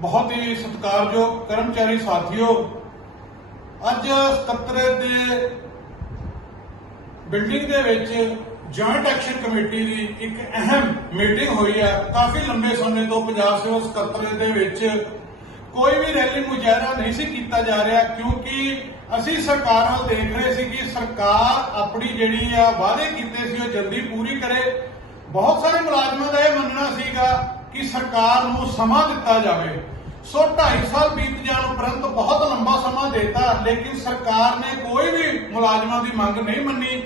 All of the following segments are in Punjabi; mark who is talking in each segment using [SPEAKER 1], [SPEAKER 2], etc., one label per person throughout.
[SPEAKER 1] ਬਹੁਤ ਹੀ ਸਤਿਕਾਰਯੋਗ ਕਰਮਚਾਰੀ ਸਾਥੀਓ, ਅੱਜ ਸਕੱਤਰੇਤ ਦੇ ਬਿਲਡਿੰਗ ਦੇ ਵਿੱਚ ਜੁਆਇੰਟ ਐਕਸ਼ਨ ਕਮੇਟੀ ਦੀ ਇੱਕ ਅਹਿਮ ਮੀਟਿੰਗ ਹੋਈ ਹੈ। ਕਾਫੀ ਲੰਬੇ ਸਮੇਂ ਤੋਂ ਪੰਜਾਬ ਸੇਵਾ ਸਕੱਤਰੇਤ ਦੇ ਵਿੱਚ ਕੋਈ ਵੀ ਰੈਲੀ ਮੁਜ਼ਾਹਰਾ ਨਹੀਂ ਸੀ ਕੀਤਾ ਜਾ ਰਿਹਾ, ਕਿਉਂਕਿ ਅਸੀਂ ਸਰਕਾਰ ਵੱਲ ਦੇਖ ਰਹੇ ਸੀ ਕਿ ਸਰਕਾਰ ਆਪਣੀ ਜਿਹੜੀ ਆ, ਵਾਅਦੇ ਕੀਤੇ ਸੀ ਉਹ ਜਲਦੀ ਪੂਰੀ ਕਰੇ। ਬਹੁਤ ਸਾਰੇ ਮੁਲਾਜ਼ਮਾਂ ਦਾ ਇਹ ਮੰਨਣਾ ਸੀਗਾ ਕਿ ਸਰਕਾਰ ਨੂੰ ਸਮਾਂ ਦਿੱਤਾ ਜਾਵੇ। ਸੋ 2.5 ਸਾਲ ਬੀਤ ਜਾਣ ਉਪਰੰਤ ਬਹੁਤ ਲੰਬਾ ਸਮਾਂ ਦਿੱਤਾ, ਲੇਕਿਨ ਸਰਕਾਰ ਨੇ ਕੋਈ ਵੀ ਮੁਲਾਜ਼ਮਾਂ ਦੀ ਮੰਗ ਨਹੀਂ ਮੰਨੀ।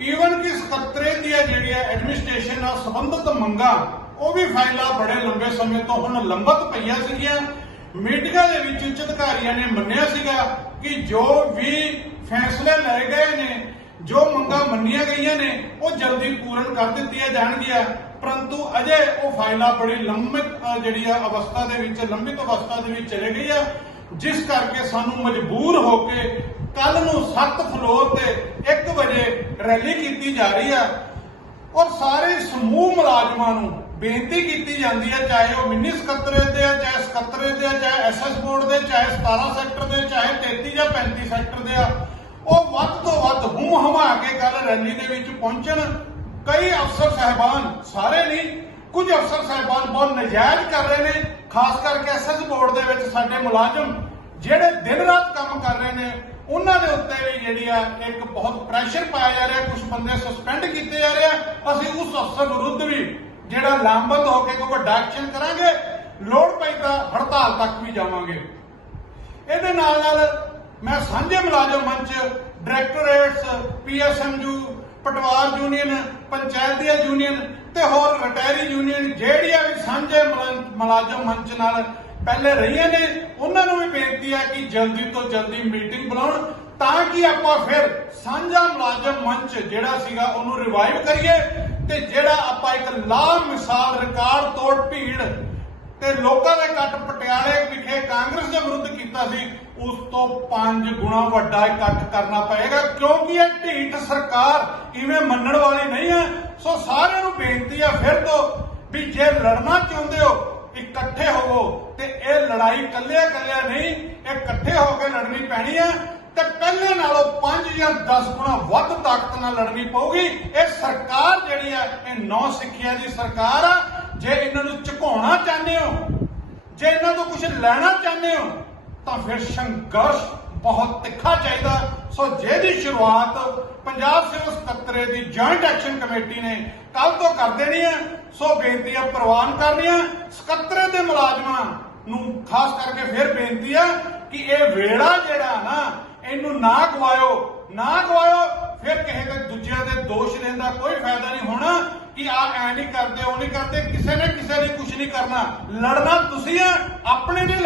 [SPEAKER 1] ਈਵਨ ਕਿ ਸਕੱਤਰੇਤ ਦੀਆਂ ਜਿਹੜੀਆਂ ਐਡਮਿਨਿਸਟ੍ਰੇਸ਼ਨ ਨਾਲ ਸੰਬੰਧਿਤ ਮੰਗਾਂ, ਉਹ ਵੀ ਫਾਈਲਾਂ ਬੜੇ ਲੰਬੇ ਸਮੇਂ ਤੋਂ ਹੁਣ ਲੰਬਤ ਪਈਆਂ ਸੀਗੀਆਂ। ਮੀਟਿੰਗਾਂ ਦੇ ਵਿੱਚ ਉੱਚ ਅਧਿਕਾਰੀਆਂ ਨੇ ਮੰਨਿਆ ਸੀਗਾ ਕਿ ਜੋ ਵੀ ਫੈਸਲੇ ਲਏ ਗਏ ਨੇ, ਜੋ ਮੰਗਾਂ ਮੰਨੀਆਂ ਗਈਆਂ ਨੇ, ਉਹ ਜਲਦੀ ਪੂਰਨ ਕਰ ਦਿੱਤੀਆਂ ਜਾਣਗੀਆਂ। ਪਰੰਤੂ ਅਜੇ ਉਹ ਫਾਈਲਾਂ ਬੜੀ ਲੰਮਿਤ ਜਿਹੜੀ ਆ ਅਵਸਥਾ ਦੇ ਵਿੱਚ ਲੰਮਿਤ ਅਵਸਥਾ ਦੇ ਵਿੱਚ ਚਲੇ ਗਈ ਆ, ਜਿਸ ਕਰਕੇ ਸਾਨੂੰ ਮਜਬੂਰ ਹੋ ਕੇ ਕੱਲ ਨੂੰ 7 ਫਲੋਰ ਤੇ 1 ਵਜੇ ਰੈਲੀ ਕੀਤੀ ਜਾ ਰਹੀ ਆ। ਔਰ ਸਾਰੇ ਸਮੂਹ ਮੁਲਾਜ਼ਮਾਂ ਨੂੰ ਬੇਨਤੀ ਕੀਤੀ ਜਾਂਦੀ ਹੈ ਚਾਹੇ ਉਹ ਮਿੰਨੀ ਸਕੱਤਰੇਤ ਦੇ ਆ, ਚਾਹੇ ਸਕੱਤਰੇਤ ਦੇ ਆ, ਚਾਹੇ ਐਸਐਸ ਬੋਰਡ ਦੇ, ਚਾਹੇ 17 ਸੈਕਟਰ ਦੇ, ਚਾਹੇ 33 ਜਾਂ 35 ਸੈਕਟਰ ਦੇ ਆ, ਉਹ ਵੱਧ ਤੋਂ ਵੱਧ ਹੁਮ ਹਮਾ ਕੇ ਕੱਲ ਰੈਲੀ ਦੇ ਵਿੱਚ ਪਹੁੰਚਣ। ਕਈ ਅਫਸਰ ਸਹਿਬਾਨ, ਸਾਰੇ ਨਹੀਂ, ਕੁਝ ਅਫਸਰ ਸਹਿਬਾਨ ਬਹੁਤ ਨਜਾਇਜ਼ ਕਰ ਰਹੇ ਨੇ, ਖਾਸ ਕਰਕੇ ਐਸਐਸ ਬੋਰਡ ਦੇ ਵਿੱਚ ਸਾਡੇ ਮੁਲਾਜ਼ਮ, ਜਿਹੜੇ ਦਿਨ ਰਾਤ ਕੰਮ ਕਰ ਰਹੇ ਨੇ, ਉਹਨਾਂ ਦੇ ਉੱਤੇ ਵੀ ਜਿਹੜੀ ਆ ਇੱਕ ਬਹੁਤ ਪ੍ਰੈਸ਼ਰ ਪਾਇਆ ਜਾ ਰਿਹਾ, ਕੁਝ ਬੰਦੇ ਸਸਪੈਂਡ ਕੀਤੇ ਜਾ ਰਹੇ ਆ। ਅਸੀਂ ਉਸ ਅਫਸਰ ਵਿਰੁੱਧ ਵੀ ਜਿਹੜਾ ਲਾਮਬੰਦ ਹੋ ਕੇ ਕੋਈ ਵੱਡਾ ਐਕਸ਼ਨ ਕਰਾਂਗੇ, ਲੋੜ ਪਈ ਤਾਂ ਹੜਤਾਲ ਤੱਕ ਵੀ ਜਾਵਾਂਗੇ। ਇਹਦੇ ਨਾਲ ਨਾਲ ਮੈਂ ਸਾਂਝੇ ਮੁਲਾਜ਼ਮ ਮੰਚ ਡਾਇਰੈਕਟੋਰੇਟਸ, ਪੀਐਸਐਮਯੂ, ਪਟਵਾਰ ਯੂਨੀਅਨ ਪੰਚਾਇਤ ਦੀ ਯੂਨੀਅਨ ਤੇ ਹੋਰ ਰਿਟਾਇਰੀ ਯੂਨੀਅਨ ਜਿਹੜੀਆਂ ਵੀ ਸਾਂਝੇ ਮੁਲਾਜ਼ਮ ਮੰਚ ਨਾਲ ਪਹਿਲੇ ਰਹੀਆਂ ਨੇ, ਉਹਨਾਂ ਨੂੰ ਵੀ ਬੇਨਤੀ ਹੈ ਕਿ ਜਲਦੀ ਤੋਂ ਜਲਦੀ ਮੀਟਿੰਗ ਬੁਲਾਉਣ ਤਾਂ ਕਿ ਆਪਾਂ ਫਿਰ ਸਾਂਝਾ ਮੁਲਾਜ਼ਮ ਮੰਚ ਜਿਹੜਾ ਸੀਗਾ ਉਹਨੂੰ ਰਿਵਾਈਵ ਕਰੀਏ ਤੇ ਜਿਹੜਾ ਆਪਾਂ ਇੱਕ ਲਾ ਮਿਸਾਲ ਰਿਕਾਰਡ ਤੋੜ ਭੀੜ ਤੇ ਲੋਕਾਂ ਦੇ ਕੱਟ ਪਟਿਆਲੇ ਵਿਖੇ ਕਾਂਗਰਸ ਦੇ ਵਿਰੁੱਧ ਕੀਤਾ ਸੀ, ਉਸ ਤੋਂ 5 ਗੁਣਾ ਵੱਡਾ ਇਕੱਠ ਕਰਨਾ ਪਏਗਾ, ਕਿਉਂਕਿ ਇਹ ਢੀਠ ਸਰਕਾਰ ਇਵੇਂ ਮੰਨਣ ਵਾਲੀ ਨਹੀਂ ਹੈ। ਸੋ ਸਾਰਿਆਂ ਨੂੰ ਬੇਨਤੀ ਹੈ ਫਿਰ ਤੋਂ ਵੀ ਜੇ ਲੜਨਾ ਚਾਹੁੰਦੇ ਹੋ, ਇਕੱਠੇ ਹੋਵੋ ਤੇ ਇਹ ਲੜਾਈ ਕੱਲਿਆ ਕੱਲਿਆ ਨਹੀਂ, ਇਹ ਇਕੱਠੇ ਹੋ ਕੇ ਲੜਨੀ ਪੈਣੀ ਹੈ ਤੇ ਪਹਿਲੇ ਨਾਲੋਂ 5 ਜਾਂ 10 ਗੁਣਾ ਵੱਧ ਤਾਕਤ ਨਾਲ ਲੜਨੀ ਪਊਗੀ। ਇਹ ਸਰਕਾਰ ਜਿਹੜੀ ਹੈ ਇਹ ਨੌ ਸਿੱਖਿਆ ਦੀ ਸਰਕਾਰ ਆ। ਜੇ ਇਹਨਾਂ ਨੂੰ ਝੁਕਾਉਣਾ ਚਾਹੁੰਦੇ ਹੋ, ਜੇ ਇਹਨਾਂ ਤੋਂ ਕੁਝ ਲੈਣਾ ਚਾਹੁੰਦੇ ਹੋ ਤਾਂ ਫਿਰ ਸੰਘਰਸ਼ ਬਹੁਤ ਤਿੱਖਾ ਚਾਹੀਦਾ। ਸੋ ਜਿਹਦੀ ਸ਼ੁਰੂਆਤ ਪੰਜਾਬ ਸਿਵਲ ਸਕੱਤਰੇ ਦੀ ਜੁਆਇੰਟ ਐਕਸ਼ਨ ਕਮੇਟੀ ਨੇ ਕੱਲ ਤੋਂ ਕਰ ਦੇਣੀ ਹੈ। ਸੋ ਬੇਨਤੀਆਂ ਪ੍ਰਵਾਨ ਕਰਨੀਆਂ ਸਕੱਤਰੇ ਦੇ ਮੁਲਾਜ਼ਮਾਂ ਨੂੰ ਖਾਸ ਕਰਕੇ ਫਿਰ ਬੇਨਤੀ ਆ ਕਿ ਇਹ ਵੇੜਾ ਜਿਹੜਾ ਨਾ, ਇਹਨੂੰ ਨਾ ਗਵਾਇਓ ਨਾ ਗਵਾਇਓ ਫਿਰ ਕਿਸੇ ਦੇ ਦੂਜਿਆਂ ਦੇ ਦੋਸ਼ ਲੈਣ ਦਾ ਕੋਈ ਫਾਇਦਾ ਨਹੀਂ ਹੋਣਾ ਕਿ ਆ ਐ ਨਹੀਂ ਕਰਦੇ, ਉਹ ਨਹੀਂ ਕਰਦੇ, ਕਿਸੇ ਨੇ ਕਿਸੇ ਲਈ ਕੁਝ ਨਹੀਂ ਕਰਨਾ। ਲੜਨਾ ਤੁਸੀਂ ਆ, ਆਪਣੇ ਲਈ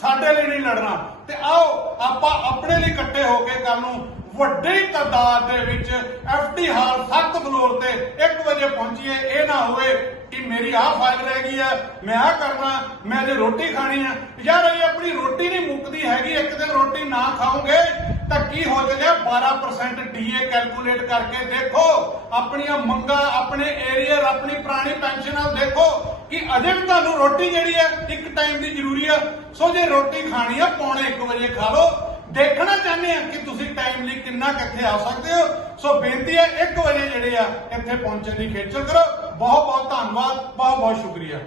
[SPEAKER 1] ਸਾਡੇ ਲਈ ਨਹੀਂ ਲੜਨਾ। ਤੇ ਆਓ, ਆਪਾਂ ਆਪਣੇ ਲਈ ਇਕੱਠੇ ਹੋ ਕੇ ਕੱਲ ਨੂੰ ਵੱਡੀ ਤਾਦਾਦ ਦੇ ਵਿੱਚ ਐਫਡੀ ਹਾਲ 7 ਫਲੋਰ ਤੇ 1 ਵਜੇ ਪਹੁੰਚੀਏ। ਇਹ ਨਾ ਹੋਵੇ ਕਿ ਮੇਰੀ ਆਹ ਫਾਈਲ ਰਹਿ ਗਈ ਆ ਮੈਂ ਆਹ ਕਰਨਾ, ਮੈਂ ਜੇ ਰੋਟੀ ਖਾਣੀ ਆ ਯਾਰ, ਇਹ ਆਪਣੀ ਰੋਟੀ ਨਹੀਂ ਮੁੱਕਦੀ ਹੈਗੀ, ਇੱਕ ਦਿਨ ਰੋਟੀ ਨਾ ਖਾਓਗੇ ਤਾਂ ਕੀ ਹੋ ਜਾਏਗਾ? 12% ਡੀਏ ਕੈਲਕੂਲੇਟ ਕਰਕੇ ਦੇਖੋ, ਆਪਣੀਆਂ ਮੰਗਾਂ, ਆਪਣੇ ਏਰੀਅਰ ਆਪਣੀ ਪੁਰਾਣੀ ਪੈਨਸ਼ਨ ਦੇਖੋ। ਕਿ ਅਜੇ ਵੀ ਤੁਹਾਨੂੰ ਰੋਟੀ ਜਿਹੜੀ ਹੈ, ਇੱਕ ਟਾਈਮ ਦੀ ਜ਼ਰੂਰੀ ਆ। ਸੋ ਜੇ ਰੋਟੀ ਖਾਣੀ ਆ, ਪੌਣੇ 1 ਵਜੇ ਖਾ ਲਓ। ਦੇਖਣਾ ਚਾਹੁੰਦੇ ਆ ਕਿ ਤੁਸੀਂ ਟਾਈਮ ਲਈ ਕਿੰਨਾ ਕੁ ਇੱਥੇ ਆ ਸਕਦੇ ਹੋ। ਸੋ ਬੇਨਤੀ ਹੈ 1 ਵਜੇ ਜਿਹੜੇ ਆ, ਇੱਥੇ ਪਹੁੰਚਣ ਦੀ ਖੇਚਲ ਕਰੋ। ਬਹੁਤ ਬਹੁਤ ਧੰਨਵਾਦ ਬਹੁਤ ਬਹੁਤ ਸ਼ੁਕਰੀਆ।